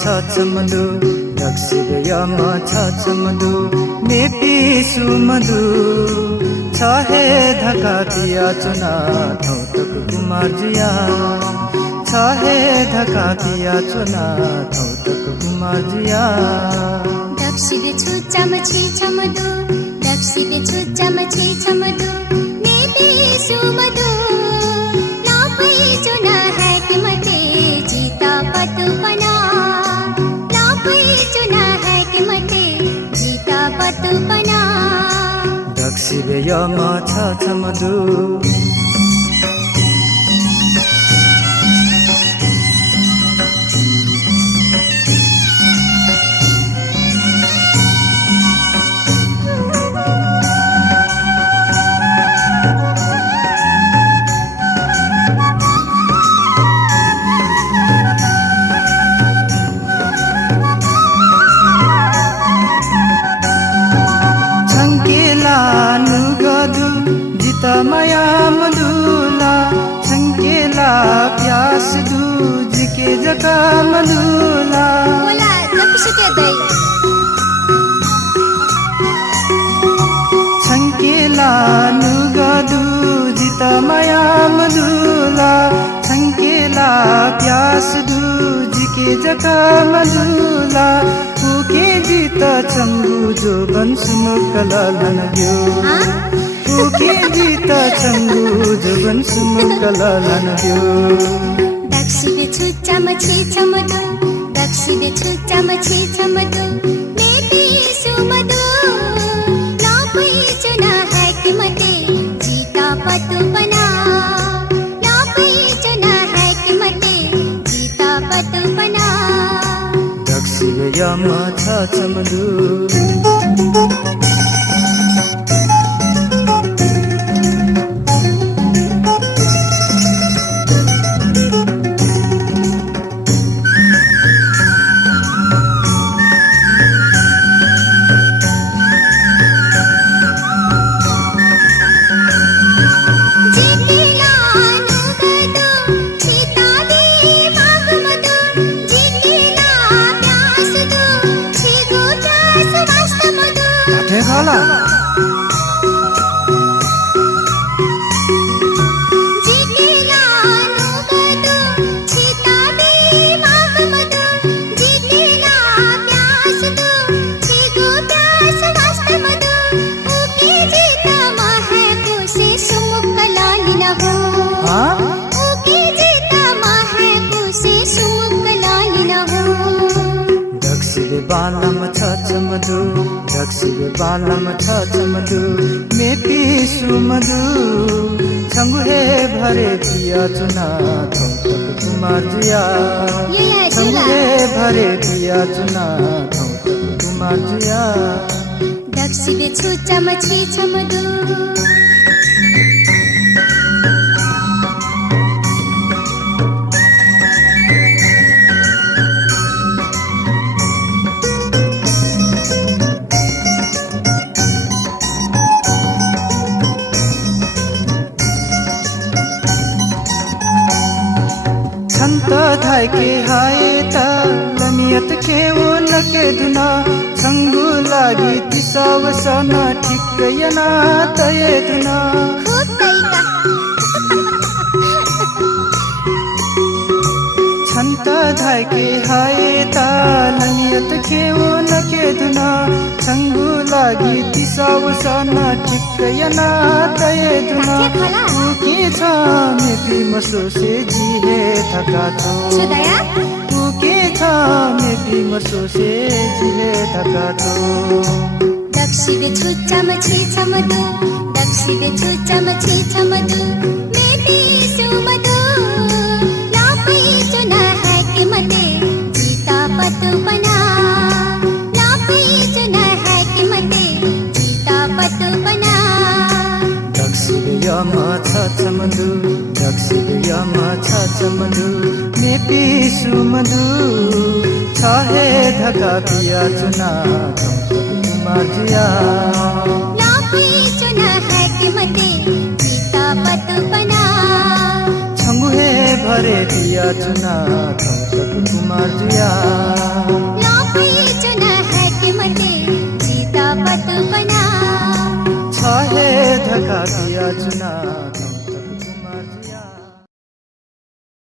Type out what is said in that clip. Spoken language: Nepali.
छचमदु दक्षिणयम छचमदु मेपी सुमदु छहे धका पिया चुना थौतक कुमार जिया छहे धका पिया चुना थौतक कुमार जिया दक्षिण छुच्चाम छि छमदु दक्षिण छुच्चाम छि छमदु मेपी सुमदु नापै चुना है मते जीता पतु बना नापै चुना है मते जीता पतु बना दक्षिणयम छचमदु माया मधुला संकेला प्यास दूज के जका मधुला बोला नक्शके दई संकेला नुगदु जिता माया मधुला संकेला प्यास दूज के जका मधुला उके जिता चंगु जो बंसुम कला लनग्यो उके जिता चंगु जबन सुमकला लनग्यो दक्षिण छुच्चाम छि छमदु दक्षिण छुच्चाम छि छमदु मेपी सुमदु नापै चुना है मते जीता पतु बना नापै चुना है मते जीता पतु बना दक्षिणयम छचमदु खाला बालम छचमदु दक्षिण बालम छचमदु मेपी सुमदु संगुहे भरे पिया चुना थौतक कुमार जिया संगुहे भरे पिया चुना थौतक कुमार जिया दक्षिण छुच्चाम छि छमदु संत धाय के हाय ता लमियत के वो लके दुना संगु लागी तिसाव सना ठीक यना तये दुना संत धाय के हाय ता लमियत के वो लके दुना संगु लागी तिसाव सना ठीक यना तये दुना के छ मेपी मसो से जी है थका तो के छ मेपी मसो से जी है थका तो दक्षिण छुच्चाम छि छमदु दक्षिण छुच्चाम छि छमदु मेपी सुमदु नापै चुना है मते जीता पतु बना नापै चुना है मते जीता पतु बना दक्षिणयम छचमदु दक्षिणयम छचमदु मेपी सुमदु छहे धका पिया चुना थौतक कुमार जिया नापै चुना है मते जीता पतु बना छंगुहे भरे दिया चुना तक कुमार जिया चुना है कि मते जीता पत बना छहे धका दिया चुना